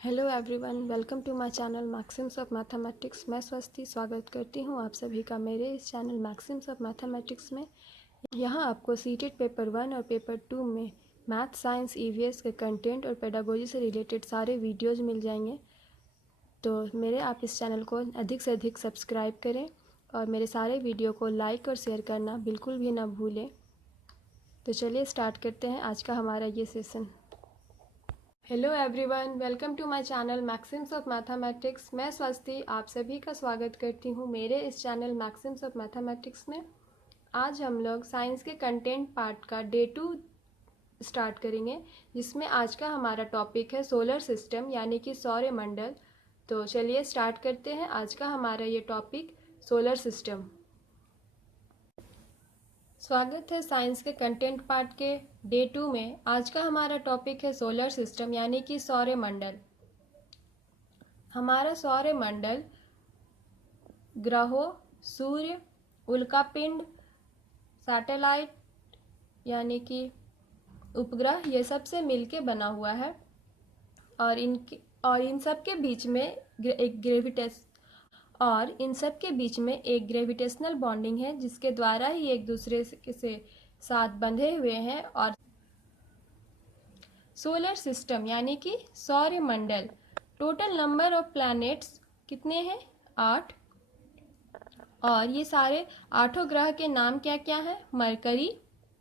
Hello everyone, welcome to my channel Maxims of Mathematics. मैं स्वस्ति स्वागत करती हूँ आप सभी का मेरे इस चैनल मैक्सिम्स ऑफ मैथमेटिक्स में। यहाँ आपको सीटेट पेपर 1 और पेपर 2 में मैथ, साइंस, ईवीएस के कंटेंट और पेडागोजी से रिलेटेड सारे वीडियोज़ मिल जाएंगे। तो आप इस चैनल को अधिक से अधिक सब्सक्राइब करें और मेरे सारे वीडियो को लाइक और शेयर करना बिल्कुल भी ना भूलें। तो चलिए स्टार्ट करते हैं आज का हमारा ये session. Hello everyone, welcome to my channel Maxims of Mathematics. मैं स्वस्ति आप सभी का स्वागत करती हूँ मेरे इस चैनल मैक्सिम्स ऑफ मैथमेटिक्स में। आज हम लोग साइंस के कंटेंट पार्ट का डे 2 स्टार्ट करेंगे, जिसमें आज का हमारा टॉपिक है सोलर सिस्टम यानी कि सौरमंडल। तो चलिए स्टार्ट करते हैं आज का हमारा ये टॉपिक सोलर सिस्टम। स्वागत है साइंस के कंटेंट पार्ट के डे 2 में। आज का हमारा टॉपिक है सोलर सिस्टम यानी कि सौरमंडल। हमारा सौरमंडल ग्रहों, सूर्य, उल्कापिंड, सैटेलाइट यानी कि उपग्रह, ये सब से मिलके बना हुआ है और इन सब के बीच में एक ग्रेविटेशनल बॉन्डिंग है, जिसके द्वारा ही एक दूसरे से साथ बंधे हुए हैं। और सोलर सिस्टम यानी कि सौरमंडल, टोटल नंबर ऑफ प्लैनेट्स कितने हैं? 8। और ये सारे 8 ग्रह के नाम क्या क्या हैं? Mercury,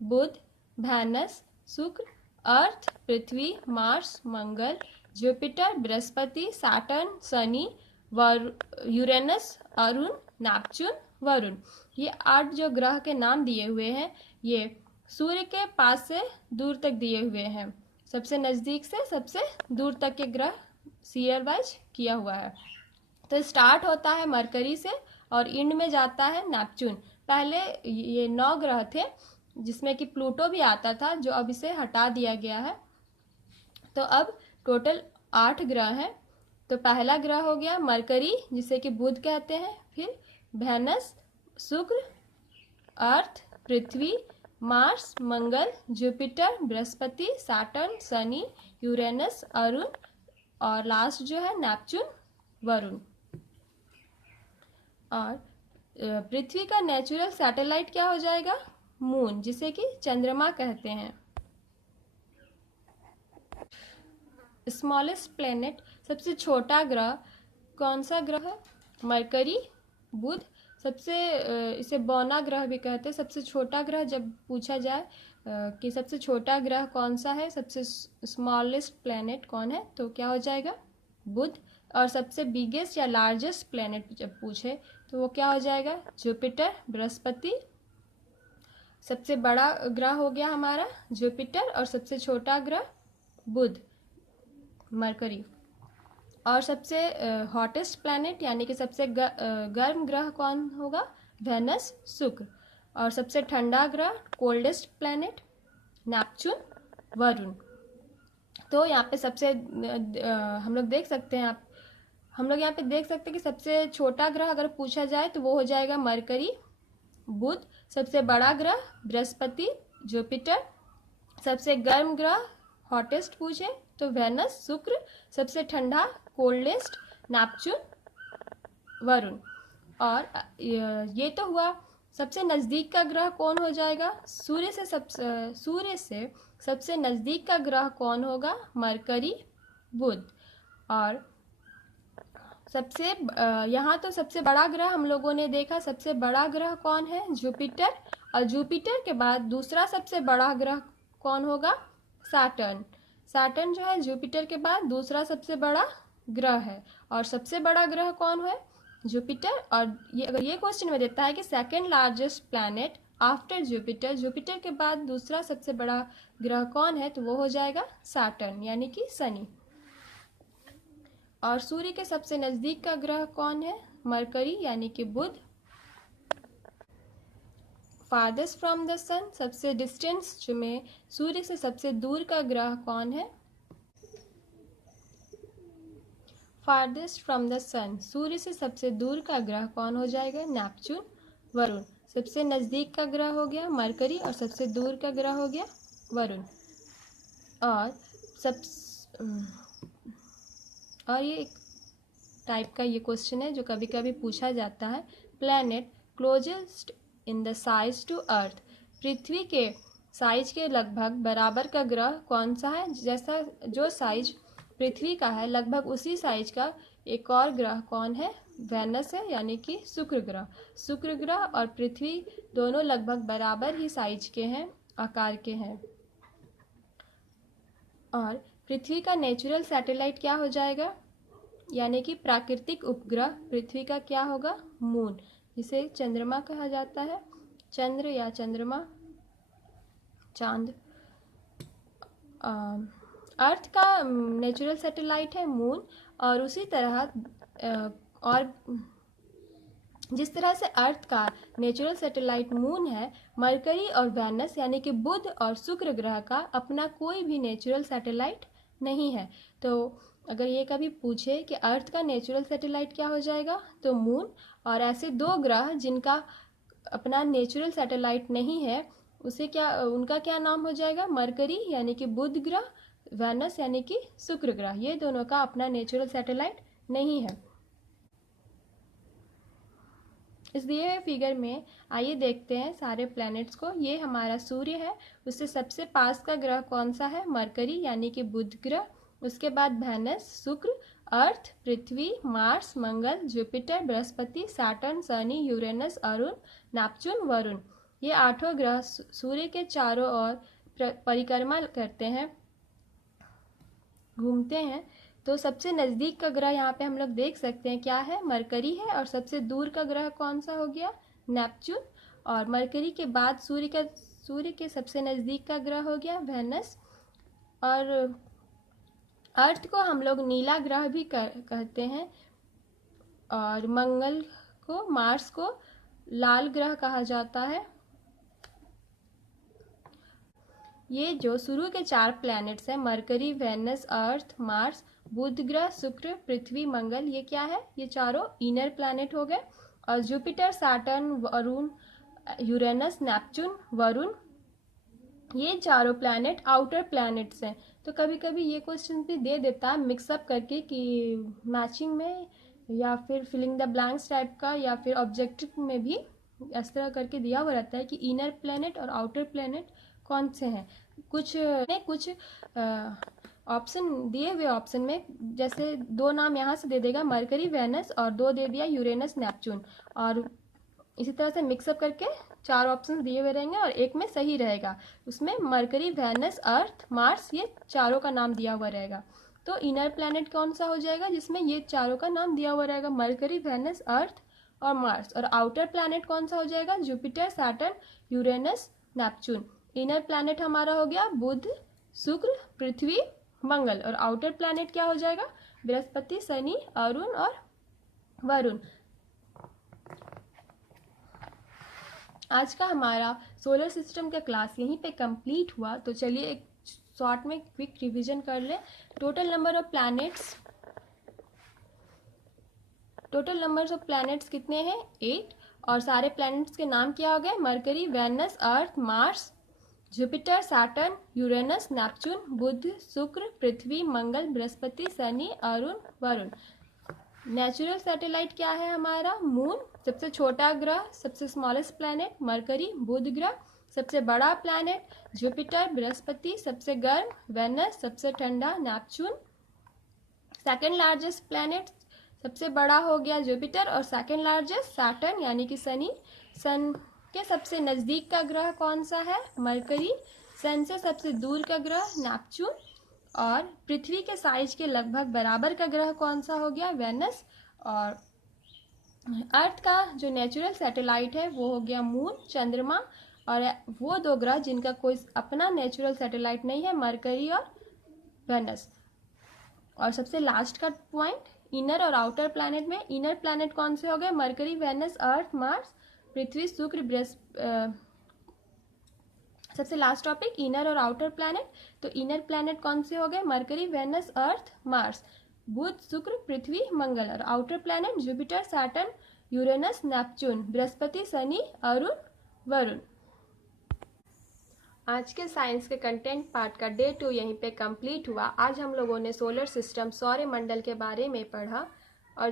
Budh, Venus, Shukra, Earth, Prithvi, Mars, Mangal, Jupiter, Brihaspati, Saturn, Shani, Uranus, Arun, Neptune, Varun. ये 8 जो ग्रह के नाम दिए हुए हैं, ये सूर्य के पास से दूर तक दिए हुए हैं। सबसे नज़दीक से सबसे दूर तक के ग्रह सीरियल वाइज किया हुआ है। तो स्टार्ट होता है मरकरी से और एंड में जाता है नेपच्यून। पहले ये 9 ग्रह थे, जिसमें कि प्लूटो भी आता था, जो अब इसे हटा दिया गया है। तो अब टोटल 8 ग्रह हैं। तो पहला ग्रह हो गया मरकरी, जिसे कि बुध कहते हैं। फिर Venus, Shukra, Earth, Prithvi, Mars, Mangal, Jupiter, Brihaspati, Saturn, Shani, Uranus, Arun और लास्ट जो है नेपच्यून, वरुण। और पृथ्वी का नेचुरल सैटेलाइट क्या हो जाएगा? मून, जिसे कि चंद्रमा कहते हैं। स्मॉलेस्ट प्लेनेट, सबसे छोटा ग्रह कौन सा ग्रह है? मरकरी, बुध। इसे बौना ग्रह भी कहते हैं। सबसे छोटा ग्रह जब पूछा जाए कि सबसे छोटा ग्रह कौन सा है, सबसे स्मॉलेस्ट प्लेनेट कौन है, तो क्या हो जाएगा? बुध। और सबसे बिगेस्ट या लार्जेस्ट प्लेनेट जब पूछे तो वो क्या हो जाएगा? जुपिटर, बृहस्पति। सबसे बड़ा ग्रह हो गया हमारा जुपिटर और सबसे छोटा ग्रह बुध, मरकरी। और सबसे हॉटेस्ट प्लैनेट यानी कि सबसे गर्म ग्रह कौन होगा? वेनस, शुक्र। और सबसे ठंडा ग्रह, कोल्डेस्ट प्लैनेट, नेपच्यून, वरुण। तो यहाँ पे हम लोग देख सकते हैं कि सबसे छोटा ग्रह अगर पूछा जाए तो वो हो जाएगा मरकरी, बुध। सबसे बड़ा ग्रह बृहस्पति, जुपिटर। सबसे गर्म ग्रह हॉटेस्ट पूछे तो वेनस, शुक्र। सबसे ठंडा कोल्डेस्ट नेपच्यून, वरुण। और ये तो हुआ। सबसे नज़दीक का ग्रह कौन हो जाएगा? सूर्य से सबसे नज़दीक का ग्रह कौन होगा? मरकरी, बुध। और यहाँ तो सबसे बड़ा ग्रह हम लोगों ने देखा। सबसे बड़ा ग्रह कौन है? जुपिटर। और जुपिटर के बाद दूसरा सबसे बड़ा ग्रह कौन होगा? सैटर्न। सैटर्न जो है जुपिटर के बाद दूसरा सबसे बड़ा ग्रह है। और सबसे बड़ा ग्रह कौन है? जुपिटर। और अगर ये क्वेश्चन में देता है कि second largest planet after Jupiter, Jupiter के बाद दूसरा सबसे बड़ा ग्रह कौन है, तो वो हो जाएगा सैटर्न यानी कि शनि। और सूर्य के सबसे नज़दीक का ग्रह कौन है? मरकरी यानी कि बुध। फारदेस्ट फ्रॉम द सन, सबसे डिस्टेंस में सूर्य से सबसे दूर का ग्रह कौन है? फारदेस्ट फ्रॉम द सन, सूर्य से सबसे दूर का ग्रह कौन हो जाएगा? नेपच्यून, वरुण। सबसे नज़दीक का ग्रह हो गया मरकरी और सबसे दूर का ग्रह हो गया वरुण। और और ये एक टाइप का ये क्वेश्चन है जो कभी कभी पूछा जाता है। Planet closest in the size to Earth, Prithvi के साइज के लगभग बराबर का ग्रह कौन सा है? जैसा जो साइज पृथ्वी का है लगभग उसी साइज का एक और ग्रह कौन है? वेनस है, यानी कि शुक्र ग्रह। शुक्र ग्रह और पृथ्वी दोनों लगभग बराबर ही साइज के हैं, आकार के हैं। और पृथ्वी का नेचुरल सैटेलाइट क्या हो जाएगा? यानी कि प्राकृतिक उपग्रह पृथ्वी का क्या होगा? मून, जिसे चंद्रमा कहा जाता है। चंद्र या चंद्रमा, चांद। अर्थ का नेचुरल सैटेलाइट है मून, और उसी तरह और जिस तरह से अर्थ का नेचुरल सैटेलाइट मून है, मरकरी और वेनस यानी कि बुध और शुक्र ग्रह का अपना कोई भी नेचुरल सैटेलाइट नहीं है। तो अगर ये कभी पूछे कि अर्थ का नेचुरल सैटेलाइट क्या हो जाएगा, तो मून, और ऐसे दो ग्रह जिनका अपना नेचुरल सैटेलाइट नहीं है उसे क्या, उनका क्या नाम हो जाएगा? मरकरी यानी कि बुध ग्रह, वेनस यानी कि शुक्र ग्रह। ये दोनों का अपना नेचुरल सैटेलाइट नहीं है। इस दिए हुए फिगर में आइए देखते हैं सारे प्लैनेट्स को। ये हमारा सूर्य है, उससे सबसे पास का ग्रह कौन सा है? मरकरी यानी कि बुध ग्रह। उसके बाद Venus, Shukra, Earth, Prithvi, Mars, Mangal, Jupiter, Brihaspati, Saturn, Shani, Uranus, Arun, Neptune, Varun. ये आठों ग्रह सूर्य के चारों ओर परिक्रमा करते हैं, घूमते हैं। तो सबसे नज़दीक का ग्रह यहाँ पे हम लोग देख सकते हैं क्या है? मरकरी है। और सबसे दूर का ग्रह कौन सा हो गया? नेपच्यून। और मरकरी के बाद सूर्य के सबसे नज़दीक का ग्रह हो गया वेनस। और अर्थ को हम लोग नीला ग्रह भी कहते हैं, और मंगल को, मार्स को लाल ग्रह कहा जाता है। ये जो शुरू के 4 प्लैनेट्स हैं, मरकरी, वेनस, अर्थ, मार्स, बुध ग्रह, शुक्र, पृथ्वी, मंगल, ये क्या है? ये चारों इनर प्लैनेट हो गए। और Jupiter, Saturn, Varun, Uranus, Neptune, Varun, ये चारों प्लैनेट आउटर प्लैनेट्स हैं। तो कभी कभी ये क्वेश्चन भी दे देता है मिक्सअप करके कि मैचिंग में या फिर फिलिंग द ब्लैंक्स टाइप का, या फिर ऑब्जेक्टिव में भी इस तरह करके दिया हुआ रहता है कि इनर प्लैनेट और आउटर प्लैनेट कौन से हैं। कुछ ऑप्शन दिए हुए ऑप्शन में जैसे 2 नाम यहाँ से दे देगा, मरकरी, वेनस, और 2 दे दिया यूरेनस, नेपच्यून। और इसी तरह से मिक्सअप करके 4 ऑप्शन दिए हुए रहेंगे और एक में सही रहेगा। उसमें मरकरी, वेनस, अर्थ, मार्स, ये चारों का नाम दिया हुआ रहेगा। तो इनर प्लैनेट कौन सा हो जाएगा? जिसमें ये चारों का नाम दिया हुआ रहेगा, मरकरी, वेनस, अर्थ और मार्स। और आउटर प्लैनेट कौन सा हो जाएगा? Jupiter, Saturn, Uranus, Neptune. Inner planet हमारा हो गया बुध, शुक्र, पृथ्वी, मंगल। और आउटर प्लैनेट क्या हो जाएगा? बृहस्पति, शनि, अरुण और वरुण। आज का हमारा सोलर सिस्टम का क्लास यहीं पे कंप्लीट हुआ। तो चलिए एक शॉर्ट में क्विक रिवीजन कर ले। Total number of planets, total numbers of planets कितने हैं? 8। और सारे प्लैनेट्स के नाम क्या हो गए? Mercury, Venus, Earth, Mars, Jupiter, Saturn, Uranus, Neptune, Budh, Shukra, Prithvi, Mangal, Brihaspati, Shani, Arun, Varun. Natural satellite क्या है हमारा? मून। सबसे छोटा ग्रह, सबसे स्मॉलेस्ट प्लैनेट मरकरी, बुध ग्रह। सबसे बड़ा प्लैनेट जुपिटर, बृहस्पति। सबसे गर्म वेनस, सबसे ठंडा नेपच्यून। सेकंड लार्जेस्ट प्लैनेट, सबसे बड़ा हो गया जुपिटर, और सेकंड लार्जेस्ट सैटर्न यानी कि शनि। सन के सबसे नज़दीक का ग्रह कौन सा है? मरकरी। सन से सबसे दूर का ग्रह नेपच्यून। और पृथ्वी के साइज के लगभग बराबर का ग्रह कौन सा हो गया? वेनस। और अर्थ का जो नेचुरल सैटेलाइट है वो हो गया मून, चंद्रमा। और वो 2 ग्रह जिनका कोई अपना नेचुरल सैटेलाइट नहीं है, मरकरी और वेनस। और सबसे लास्ट का पॉइंट, इनर और आउटर प्लैनेट में इनर प्लैनेट कौन से हो गए? मरकरी, वेनस, अर्थ, मार्स, पृथ्वी, शुक्र, बृहस्पति। सबसे लास्ट टॉपिक इनर और आउटर प्लैनेट। तो इनर प्लैनेट कौन से हो गए? मरकरी, वेनस, अर्थ, मार्स, बुध, शुक्र, पृथ्वी, मंगल। और outer planet Jupiter, Saturn, Uranus, Neptune, Brihaspati, Shani, Arun, Varun. आज के साइंस के कंटेंट पार्ट का डे 2 यहीं पे कंप्लीट हुआ। आज हम लोगों ने सोलर सिस्टम सौर मंडल के बारे में पढ़ा और